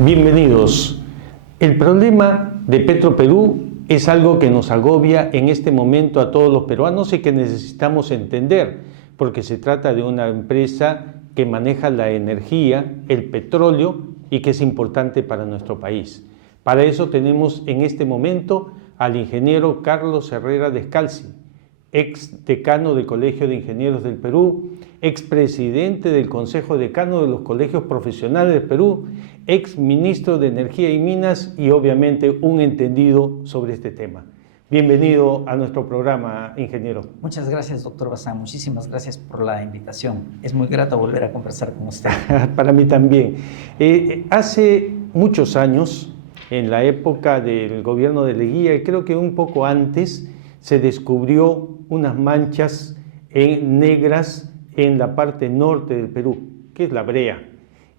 Bienvenidos. El problema de Petroperú es algo que nos agobia en este momento a todos los peruanos y que necesitamos entender, porque se trata de una empresa que maneja la energía, el petróleo, y que es importante para nuestro país. Para eso tenemos en este momento al ingeniero Carlos Herrera Descalzi, ex decano del Colegio de Ingenieros del Perú, ex presidente del Consejo Decano de los Colegios Profesionales del Perú, ex ministro de Energía y Minas y obviamente un entendido sobre este tema. Bienvenido a nuestro programa, ingeniero. Muchas gracias, doctor Bazán. Muchísimas gracias por la invitación. Es muy grato volver a conversar con usted. Para mí también. Hace muchos años, en la época del gobierno de Leguía, y creo que un poco antes, se descubrió unas manchas negras en la parte norte del Perú, que es la brea.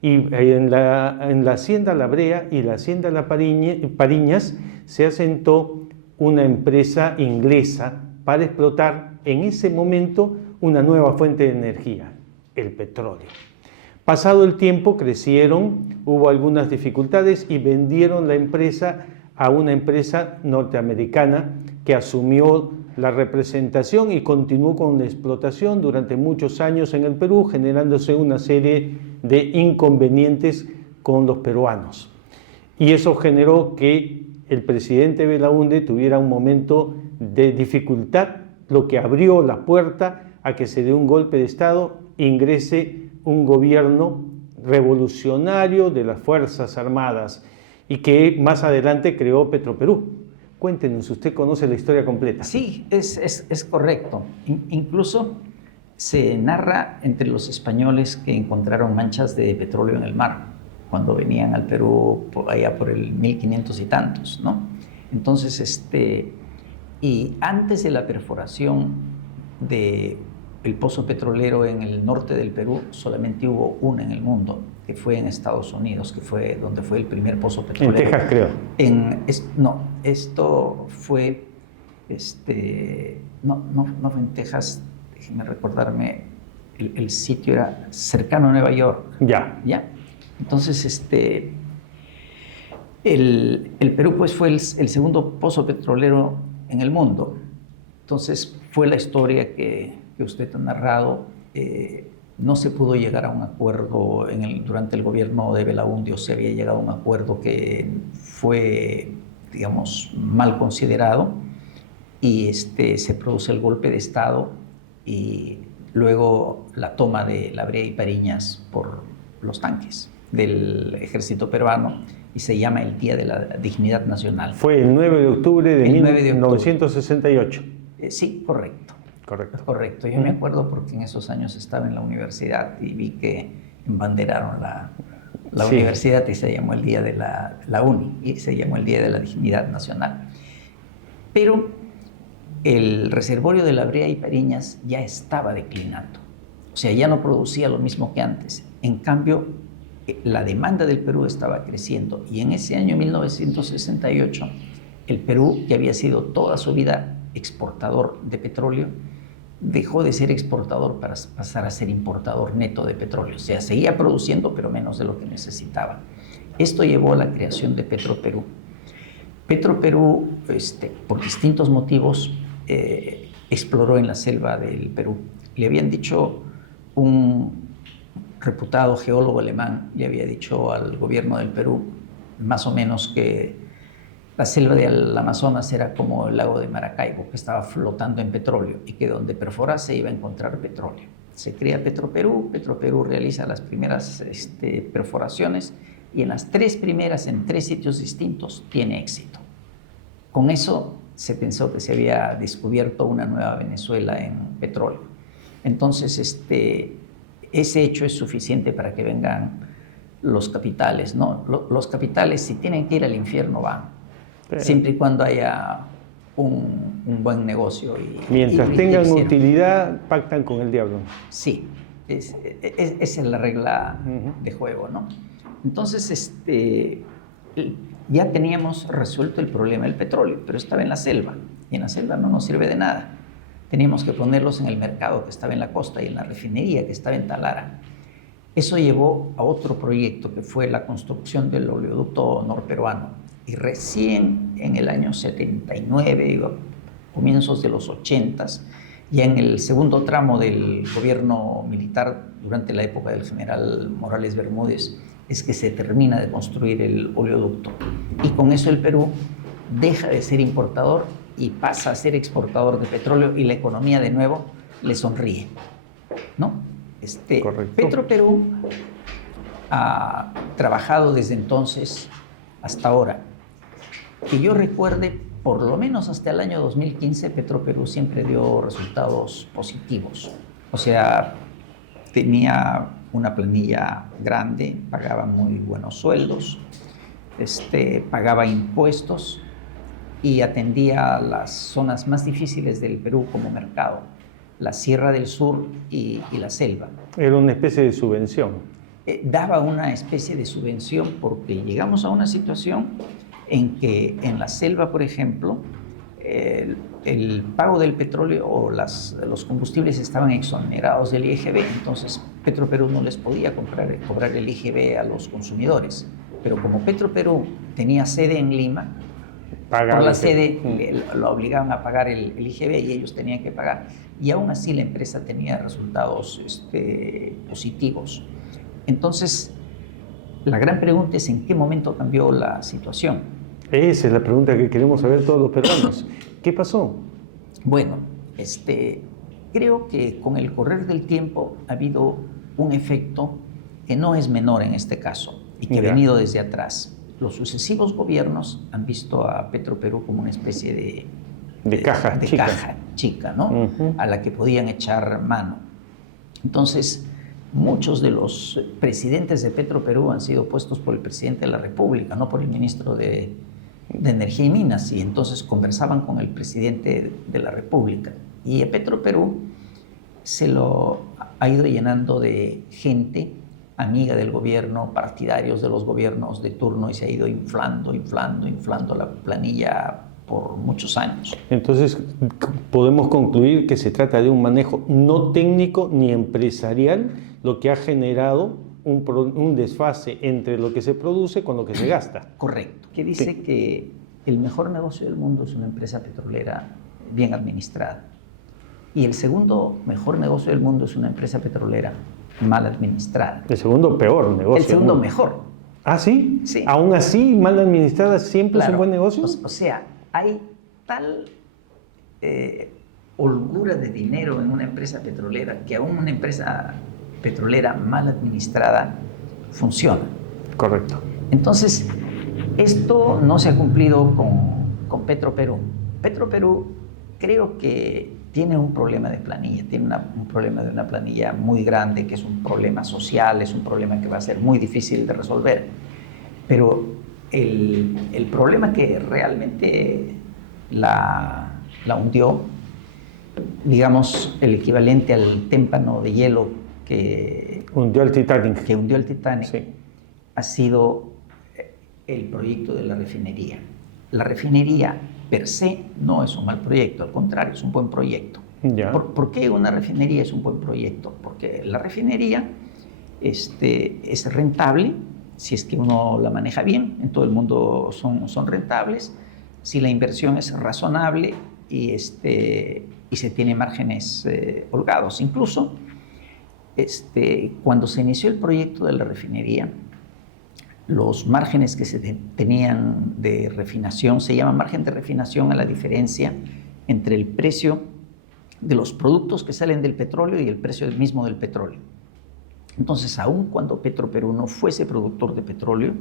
Y en la hacienda La Brea y la hacienda La Pariñas se asentó una empresa inglesa para explotar en ese momento una nueva fuente de energía, el petróleo. Pasado el tiempo crecieron, hubo algunas dificultades y vendieron la empresa a una empresa norteamericana que asumió la representación y continuó con la explotación durante muchos años en el Perú, generándose una serie de inconvenientes con los peruanos. Y eso generó que el presidente Belaúnde tuviera un momento de dificultad, lo que abrió la puerta a que se dé un golpe de Estado, ingrese un gobierno revolucionario de las Fuerzas Armadas y que más adelante creó Petroperú. Cuéntenos, usted conoce la historia completa. Sí, es correcto. Incluso se narra entre los españoles que encontraron manchas de petróleo en el mar cuando venían al Perú allá por el 1500 y tantos, ¿no? Entonces, y antes de la perforación del pozo petrolero en el norte del Perú, solamente hubo una en el mundo, que fue en Estados Unidos, que fue donde fue el primer pozo petrolero. En Texas, creo. No, esto fue, no fue en Texas, déjeme recordarme, el sitio era cercano a Nueva York. ¿Ya? Entonces, el Perú pues fue el segundo pozo petrolero en el mundo. Entonces, fue la historia que usted ha narrado. No se pudo llegar a un acuerdo durante el gobierno de Belaúnde, o se había llegado a un acuerdo que fue, digamos, mal considerado, y se produce el golpe de Estado y luego la toma de La Brea y Pariñas por los tanques del ejército peruano, y se llama el Día de la Dignidad Nacional. Fue el 9 de octubre de 1968. Sí, correcto. Correcto. Yo me acuerdo porque en esos años estaba en la universidad y vi que embanderaron la universidad y se llamó el Día de la UNI, y se llamó el Día de la Dignidad Nacional. Pero el reservorio de La Brea y Pariñas ya estaba declinando. O sea, ya no producía lo mismo que antes. En cambio, la demanda del Perú estaba creciendo, y en ese año 1968, el Perú, que había sido toda su vida exportador de petróleo, dejó de ser exportador para pasar a ser importador neto de petróleo. O sea, seguía produciendo, pero menos de lo que necesitaba. Esto llevó a la creación de Petroperú. Petroperú, por distintos motivos, exploró en la selva del Perú. Le habían dicho, un reputado geólogo alemán le había dicho al gobierno del Perú, más o menos, que la selva del Amazonas era como el lago de Maracaibo, que estaba flotando en petróleo, y que donde perforase iba a encontrar petróleo. Se crea Petroperú, Petroperú realiza las primeras perforaciones, y en las tres primeras, en 3 sitios distintos, tiene éxito. Con eso se pensó que se había descubierto una nueva Venezuela en petróleo. Entonces, ese hecho es suficiente para que vengan los capitales, ¿no? Los capitales, si tienen que ir al infierno, van. Siempre y cuando haya un buen negocio. Mientras tengan utilidad, pactan con el diablo. Sí, esa es la regla de juego, ¿no? Entonces, ya teníamos resuelto el problema del petróleo, pero estaba en la selva, y en la selva no nos sirve de nada. Teníamos que ponerlos en el mercado que estaba en la costa y en la refinería que estaba en Talara. Eso llevó a otro proyecto que fue la construcción del oleoducto norperuano. Y recién en el año 79, comienzos de los 80s, ya en el segundo tramo del gobierno militar, durante la época del general Morales Bermúdez, es que se termina de construir el oleoducto. Y con eso el Perú deja de ser importador y pasa a ser exportador de petróleo, y la economía de nuevo le sonríe, ¿no? Correcto. Petroperú ha trabajado desde entonces hasta ahora. Que yo recuerde, por lo menos hasta el año 2015, Petroperú siempre dio resultados positivos. O sea, tenía una planilla grande, pagaba muy buenos sueldos, pagaba impuestos y atendía a las zonas más difíciles del Perú como mercado, la Sierra del Sur y la selva. Era una especie de subvención. Daba una especie de subvención, porque llegamos a una situación en que en la selva, por ejemplo, el pago del petróleo o los combustibles estaban exonerados del IGB, entonces Petroperú no les podía cobrar el IGB a los consumidores. Pero como Petroperú tenía sede en Lima, por la sede lo obligaban a pagar el IGB y ellos tenían que pagar. Y aún así la empresa tenía resultados positivos. Entonces, la gran pregunta es ¿en qué momento cambió la situación? Esa es la pregunta que queremos saber todos los peruanos. ¿Qué pasó? Bueno, creo que con el correr del tiempo ha habido un efecto que no es menor en este caso y que ha venido desde atrás. Los sucesivos gobiernos han visto a Petroperú como una especie de caja chica, ¿no? A la que podían echar mano. Entonces, muchos de los presidentes de Petroperú han sido puestos por el presidente de la República, no por el ministro de Energía y Minas, y entonces conversaban con el presidente de la República. Y a Petroperú se lo ha ido llenando de gente amiga del gobierno, partidarios de los gobiernos de turno, y se ha ido inflando la planilla por muchos años. Entonces, podemos concluir que se trata de un manejo no técnico ni empresarial, lo que ha generado un desfase entre lo que se produce con lo que se gasta. Correcto. Que dice que el mejor negocio del mundo es una empresa petrolera bien administrada. Y el segundo mejor negocio del mundo es una empresa petrolera mal administrada. El segundo peor negocio. El segundo mejor. ¿Ah, sí? Sí. Aún así, mal administrada siempre es un buen negocio. O sea, hay tal holgura de dinero en una empresa petrolera que aún una empresa petrolera mal administrada funciona. Correcto. Entonces, esto no se ha cumplido con Petroperú. Petroperú creo que tiene un problema de planilla, tiene un problema de una planilla muy grande, que es un problema social, es un problema que va a ser muy difícil de resolver. Pero el problema que realmente la hundió, digamos, el equivalente al témpano de hielo que hundió el Titanic. Que hundió el Titanic, sí. Ha sido el proyecto de la refinería. La refinería per se no es un mal proyecto, al contrario, es un buen proyecto. ¿Por qué una refinería es un buen proyecto? Porque la refinería es rentable, si es que uno la maneja bien, en todo el mundo son rentables, si la inversión es razonable y se tiene márgenes holgados. Incluso cuando se inició el proyecto de la refinería, los márgenes que se tenían de refinación, se llama margen de refinación a la diferencia entre el precio de los productos que salen del petróleo y el precio mismo del petróleo. Entonces, aun cuando Petroperú no fuese productor de petróleo,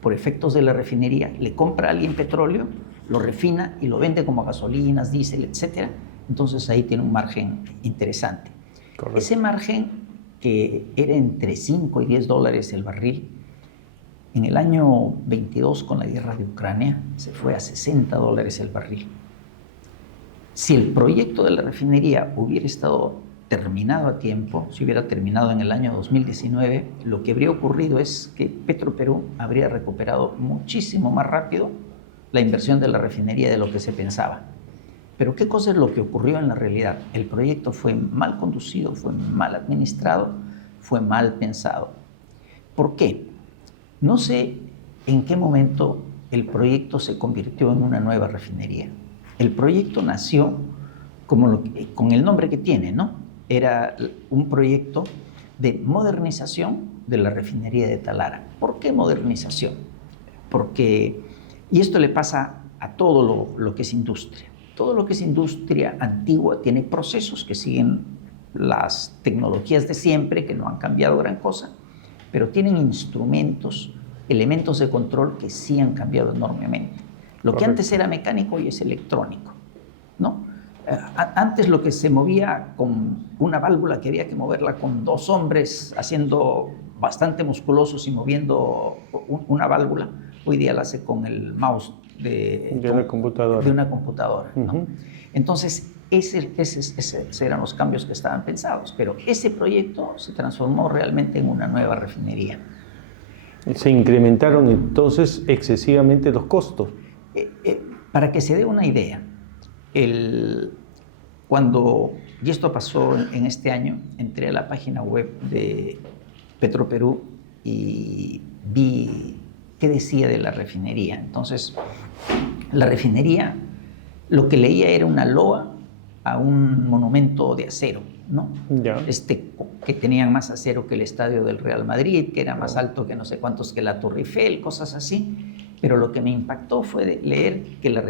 por efectos de la refinería, le compra a alguien petróleo, lo refina y lo vende como gasolinas, diésel, etc. Entonces, ahí tiene un margen interesante. Correcto. Ese margen, que era entre 5 y 10 dólares el barril, en el año 22, con la guerra de Ucrania, se fue a 60 dólares el barril. Si el proyecto de la refinería hubiera estado terminado a tiempo, si hubiera terminado en el año 2019, lo que habría ocurrido es que Petroperú habría recuperado muchísimo más rápido la inversión de la refinería de lo que se pensaba. Pero ¿qué cosa es lo que ocurrió en la realidad? El proyecto fue mal conducido, fue mal administrado, fue mal pensado. ¿Por qué? No sé en qué momento el proyecto se convirtió en una nueva refinería. El proyecto nació con el nombre que tiene, ¿no? Era un proyecto de modernización de la refinería de Talara. ¿Por qué modernización? Porque, y esto le pasa a todo lo que es industria. Todo lo que es industria antigua tiene procesos que siguen las tecnologías de siempre, que no han cambiado gran cosa, pero tienen instrumentos, elementos de control que sí han cambiado enormemente. Lo que antes era mecánico hoy es electrónico, ¿no? Antes lo que se movía con una válvula que había que moverla con dos hombres haciendo bastante musculosos y moviendo una válvula, hoy día la hace con el mouse de una computadora. De una computadora, ¿no? Entonces, esos eran los cambios que estaban pensados, pero ese proyecto se transformó realmente en una nueva refinería. Se incrementaron entonces excesivamente los costos. Para que se dé una idea, y esto pasó en este año, entré a la página web de Petroperú y vi qué decía de la refinería. Entonces, la refinería, lo que leía era una loa a un monumento de acero, ¿no? Ya. Que tenían más acero que el estadio del Real Madrid, que era más alto que no sé cuántos que la Torre Eiffel, cosas así. Pero lo que me impactó fue leer que la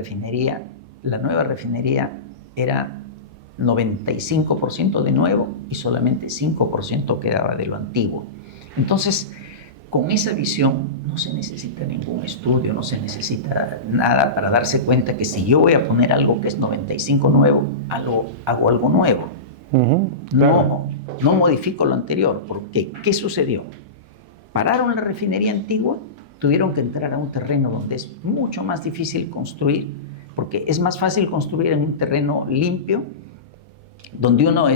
nueva refinería era 95% de nuevo y solamente 5% quedaba de lo antiguo. Entonces, con esa visión no se necesita ningún estudio, no se necesita nada para darse cuenta que si yo voy a poner algo que es 95 nuevo, hago algo nuevo. Claro. No modifico lo anterior. ¿Por qué? ¿Qué sucedió? Pararon la refinería antigua, tuvieron que entrar a un terreno donde es mucho más difícil construir, porque es más fácil construir en un terreno limpio, donde uno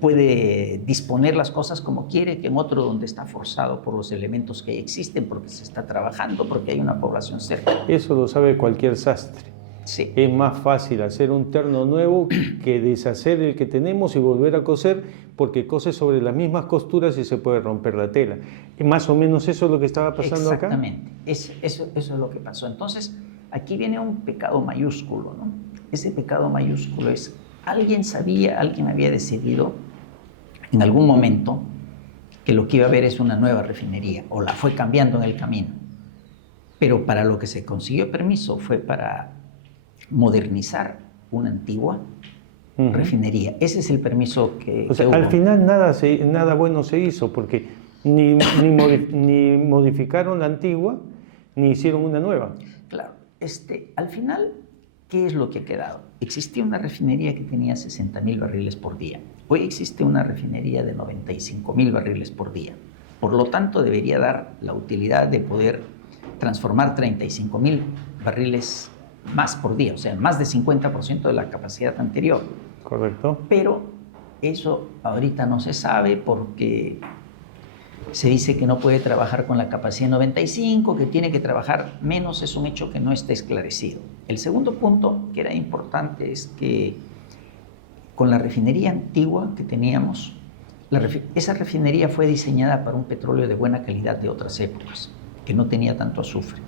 puede disponer las cosas como quiere, que en otro donde está forzado por los elementos que existen, porque se está trabajando, porque hay una población cerca. Eso lo sabe cualquier sastre. Sí. Es más fácil hacer un terno nuevo que deshacer el que tenemos y volver a coser, porque cose sobre las mismas costuras y se puede romper la tela. Y más o menos eso es lo que estaba pasando acá. Exactamente, eso es lo que pasó. Entonces, aquí viene un pecado mayúsculo, ¿no? Ese pecado mayúsculo es: alguien había decidido en algún momento que lo que iba a haber es una nueva refinería, o la fue cambiando en el camino. Pero para lo que se consiguió permiso fue para modernizar una antigua refinería. Ese es el permiso que hubo. Al final nada bueno se hizo, porque ni modificaron la antigua, ni hicieron una nueva. Claro. Al final, ¿qué es lo que ha quedado? Existía una refinería que tenía 60,000 barriles por día. Hoy existe una refinería de 95,000 barriles por día. Por lo tanto, debería dar la utilidad de poder transformar 35,000 barriles más por día, o sea, más de 50% de la capacidad anterior. Correcto. Pero eso ahorita no se sabe porque se dice que no puede trabajar con la capacidad 95, que tiene que trabajar menos. Es un hecho que no está esclarecido. El segundo punto que era importante es que con la refinería antigua que teníamos, esa refinería fue diseñada para un petróleo de buena calidad de otras épocas, que no tenía tanto azufre.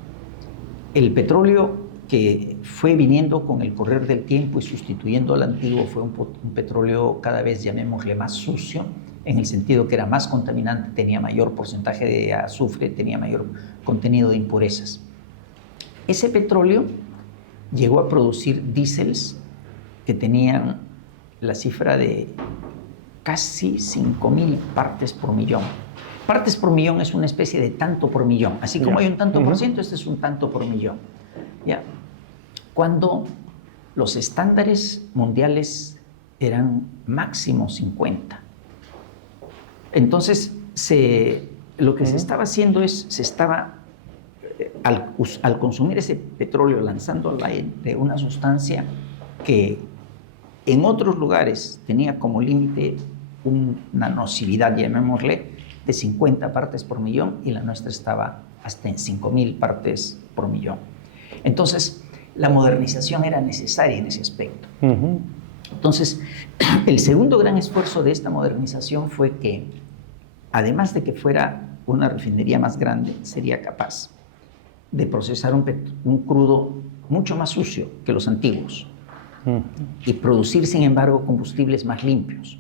El petróleo que fue viniendo con el correr del tiempo y sustituyendo al antiguo fue un petróleo cada vez, llamémosle, más sucio, en el sentido que era más contaminante, tenía mayor porcentaje de azufre, tenía mayor contenido de impurezas. Ese petróleo llegó a producir diésels que tenían la cifra de casi 5,000 partes por millón. Partes por millón es una especie de tanto por millón. Así como hay un tanto por ciento, este es un tanto por millón. ¿Ya? Cuando los estándares mundiales eran máximo 50. Entonces, lo que se estaba haciendo es, al consumir ese petróleo, lanzando al aire una sustancia que en otros lugares tenía como límite una nocividad, llamémosle, de 50 partes por millón, y la nuestra estaba hasta en 5,000 partes por millón. Entonces, la modernización era necesaria en ese aspecto. Entonces, el segundo gran esfuerzo de esta modernización fue que, además de que fuera una refinería más grande, sería capaz de procesar un crudo mucho más sucio que los antiguos y producir, sin embargo, combustibles más limpios.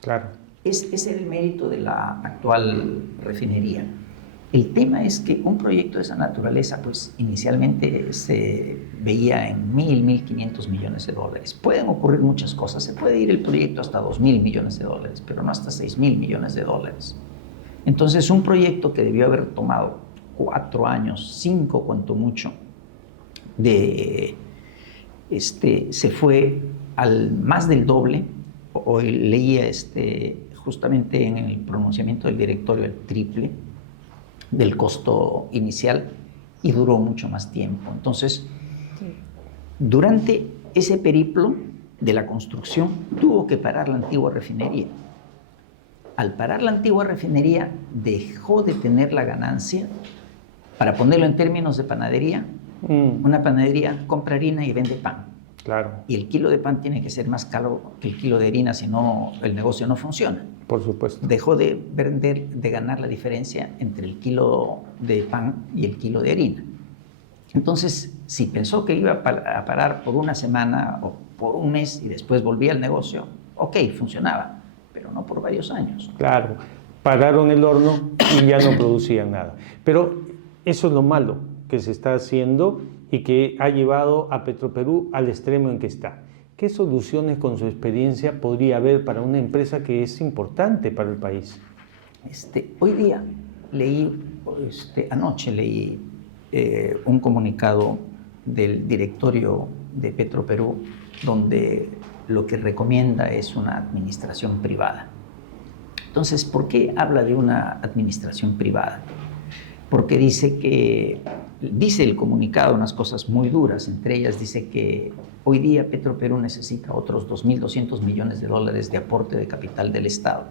Claro. Ese es el mérito de la actual refinería. El tema es que un proyecto de esa naturaleza, pues inicialmente se veía en 1.500 millones de dólares. Pueden ocurrir muchas cosas. Se puede ir el proyecto hasta 2.000 millones de dólares, pero no hasta 6.000 millones de dólares. Entonces, un proyecto que debió haber tomado 4 años, 5 cuanto mucho, se fue al más del doble. Hoy leía justamente en el pronunciamiento del directorio el triple del costo inicial, y duró mucho más tiempo. Entonces, durante ese periplo de la construcción tuvo que parar la antigua refinería. Al parar la antigua refinería, dejó de tener la ganancia. Para ponerlo en términos de panadería, una panadería compra harina y vende pan. Claro. Y el kilo de pan tiene que ser más caro que el kilo de harina, si no, el negocio no funciona. Por supuesto. Dejó de ganar la diferencia entre el kilo de pan y el kilo de harina. Entonces, si pensó que iba a parar por una semana o por un mes y después volvía al negocio, ok, funcionaba, pero no por varios años. Claro, pararon el horno y ya no producían nada. Pero eso es lo malo que se está haciendo y que ha llevado a Petroperú al extremo en que está. ¿Qué soluciones, con su experiencia, podría haber para una empresa que es importante para el país? Hoy día anoche leí un comunicado del directorio de Petroperú, donde lo que recomienda es una administración privada. Entonces, ¿por qué habla de una administración privada? Porque dice el comunicado unas cosas muy duras. Entre ellas dice que hoy día Petroperú necesita otros 2.200 millones de dólares de aporte de capital del Estado,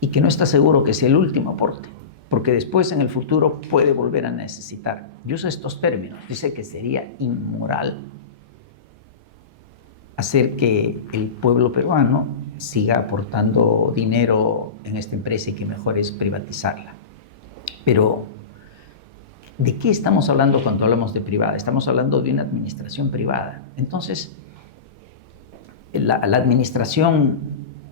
y que no está seguro que sea el último aporte, porque después en el futuro puede volver a necesitar. Y usa estos términos. Dice que sería inmoral hacer que el pueblo peruano siga aportando dinero en esta empresa, y que mejor es privatizarla. Pero, ¿de qué estamos hablando cuando hablamos de privada? Estamos hablando de una administración privada. Entonces, la administración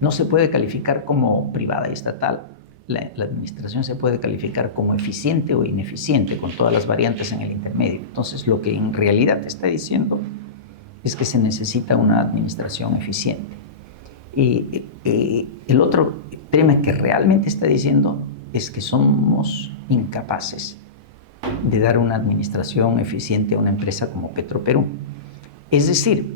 no se puede calificar como privada y estatal. La administración se puede calificar como eficiente o ineficiente, con todas las variantes en el intermedio. Entonces, lo que en realidad te está diciendo es que se necesita una administración eficiente. Y el otro tema que realmente está diciendo es que somos incapaces de dar una administración eficiente a una empresa como Petroperú. Es decir,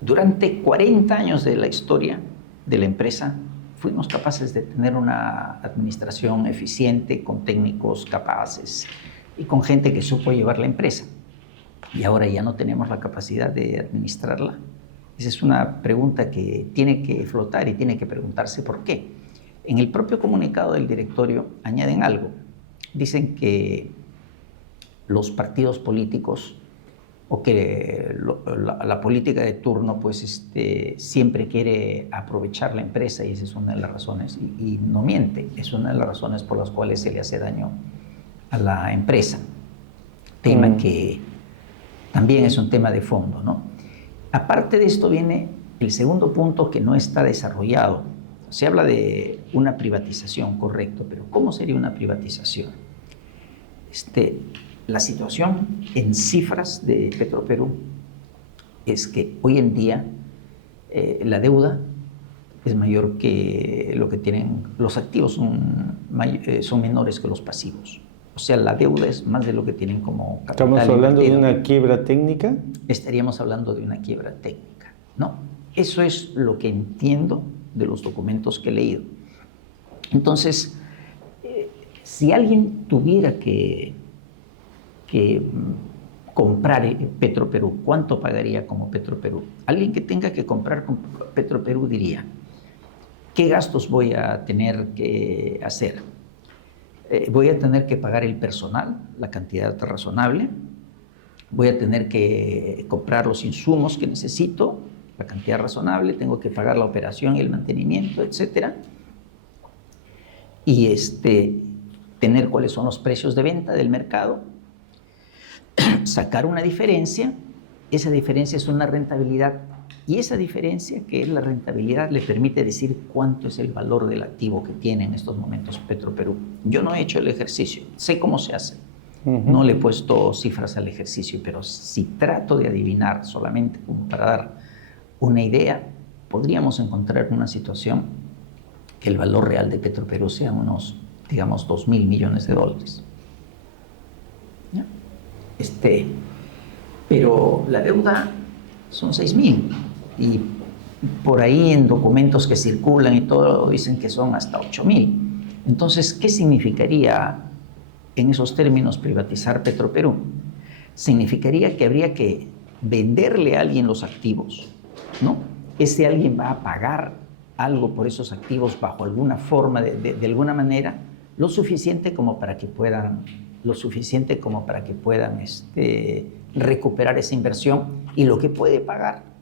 durante 40 años de la historia de la empresa, fuimos capaces de tener una administración eficiente, con técnicos capaces y con gente que supo llevar la empresa. Y ahora ya no tenemos la capacidad de administrarla. Esa es una pregunta que tiene que flotar y tiene que preguntarse por qué. En el propio comunicado del directorio añaden algo. Dicen que los partidos políticos, o que la política de turno, pues siempre quiere aprovechar la empresa, y esa es una de las razones, y no miente, es una de las razones por las cuales se le hace daño a la empresa. Tema que también es un tema de fondo, ¿no? Aparte de esto viene el segundo punto, que no está desarrollado. Se habla de una privatización, correcto, pero ¿cómo sería una privatización? La situación en cifras de Petroperú es que hoy en día la deuda es mayor que lo que tienen los activos, son menores que los pasivos. O sea, la deuda es más de lo que tienen como capital. ¿Estamos hablando invertido. de una quiebra técnica? Estaríamos hablando de una quiebra técnica, ¿no? Eso es lo que entiendo de los documentos que he leído. Entonces, si alguien tuviera que comprar Petroperú, ¿cuánto pagaría como Petroperú? Alguien que tenga que comprar con Petroperú diría, ¿Qué gastos voy a tener que hacer? Voy a tener que pagar el personal, la cantidad razonable. Voy a tener que comprar los insumos que necesito, la cantidad razonable. Tengo que pagar la operación y el mantenimiento, etc. Y tener cuáles son los precios de venta del mercado. Sacar una diferencia. Esa diferencia es una rentabilidad. Y esa diferencia, que es la rentabilidad, le permite decir cuánto es el valor del activo que tiene en estos momentos Petroperú. Yo no he hecho el ejercicio, sé cómo se hace. No le he puesto cifras al ejercicio, pero si trato de adivinar solamente como para dar una idea, podríamos encontrar una situación que el valor real de Petroperú sea unos, digamos, 2.000 millones de dólares. ¿Ya? Pero la deuda son 6.000. Y por ahí en documentos que circulan y todo dicen que son hasta 8.000. Entonces, ¿qué significaría en esos términos privatizar Petroperú? Significaría que habría que venderle a alguien los activos, ¿no? Ese alguien va a pagar algo por esos activos bajo alguna forma, de alguna manera, lo suficiente como para que puedan recuperar esa inversión, y lo que puede pagar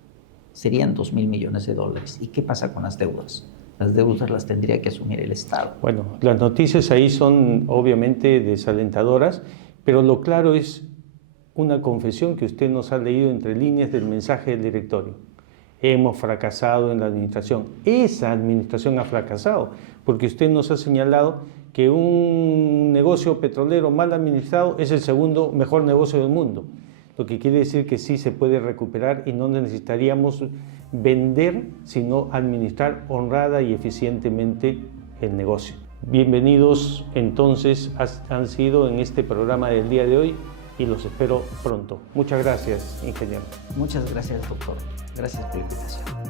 serían 2.000 millones de dólares. ¿Y qué pasa con las deudas? Las deudas las tendría que asumir el Estado. Bueno, las noticias ahí son obviamente desalentadoras, pero lo claro es una confesión que usted nos ha leído entre líneas del mensaje del directorio. Hemos fracasado en la administración. Esa administración ha fracasado, porque usted nos ha señalado que un negocio petrolero mal administrado es el segundo mejor negocio del mundo. Lo que quiere decir que sí se puede recuperar y no necesitaríamos vender, sino administrar honrada y eficientemente el negocio. Bienvenidos entonces han sido en este programa del día de hoy y los espero pronto. Muchas gracias, ingeniero. Muchas gracias, doctor. Gracias por la invitación.